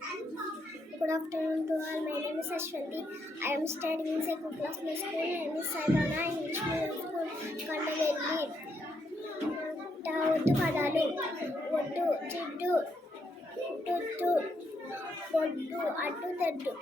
Good afternoon to all. My name is Ashwanti. I am studying in second class. My school name is Saivana English Medium School, Kandavelli. ఒట్టు పదాలు ఒడ్డు జిడ్డు టుట్టు బొడ్డు అడ్డు తెడ్డు.